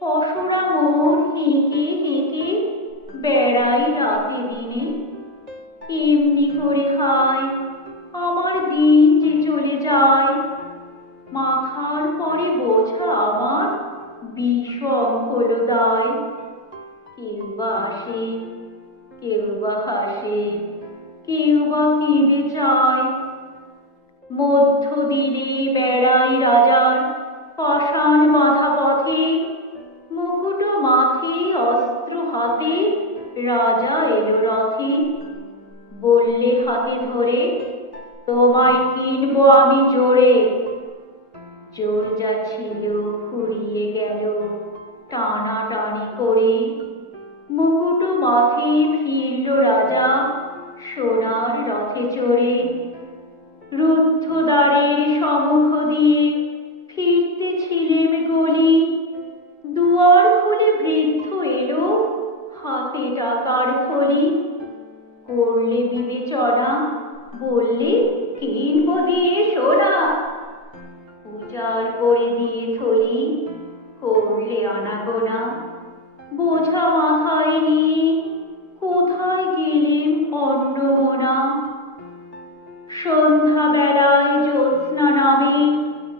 পশুরা মন হেঁকে হেঁকে বেড়াই রাতে দিনে, এমনি করে খায় আমার দিন যে চলে যায়। মাথার পরে বোঝা আমার বিষম হলো দায়। কেউ বা আসে, কেউ বা হাসে, কেউ বা কেঁদে চায়। মধ্য দিনে বেড়াই রাজার পাষাণ বাঁধা পথে, মুকুট মাথে অস্ত্র হাতে রাজা এলো রথে। বললে হাতে ধরে তোমায় কিনবো আমি জোরে। জোর যা ছিল ফুরিয়ে গেল টানাটানি করে। মুকুট মাথে ফিরল রাজা সোনার রথে চড়ে। রুদ্ধ দ্বারের সম্মুখ দিয়ে ফিরতেছিলেম গলি, দুয়ার খুলে বৃদ্ধ এলো হাতে টাকার থলি। করলে বিবেচনা বললে কিনবো দিয়ে সোনা, উজাড় করে দিয়ে থলি করলে আনাগোনা। বোঝা মাথায় নিয়ে কোথায় গেলেম অন্নমোনা। সন্ধ্যা বেলায় জ্যোৎস্না নামে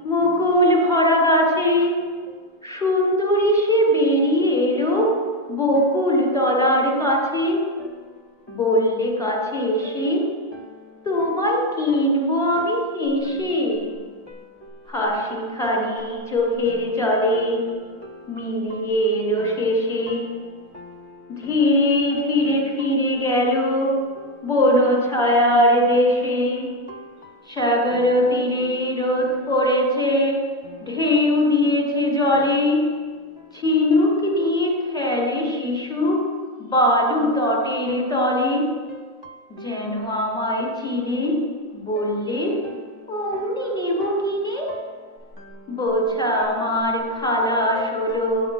মুকুল ভরা গাছে, সুন্দরী সে বেরিয়ে এলো বকুল তলার কাছে। বললে কাছে এসে তোমায় কিনবো আমি হেসে। হাসিখানি চোখের জলে মিলিয়ে এলো শেষে। ধীরে ধীরে ফিরে গেল বন ছায়ার দেশে। সাগর তীরে রোদ পড়েছে, ঢেউ দিয়েছে জলে। ঝিনুক নিয়ে খেলে শিশু বালু তটের তলে। যেন আমায় চিনে বললে অমনি নেব কিনে। বোঝা আমার খালাস হলো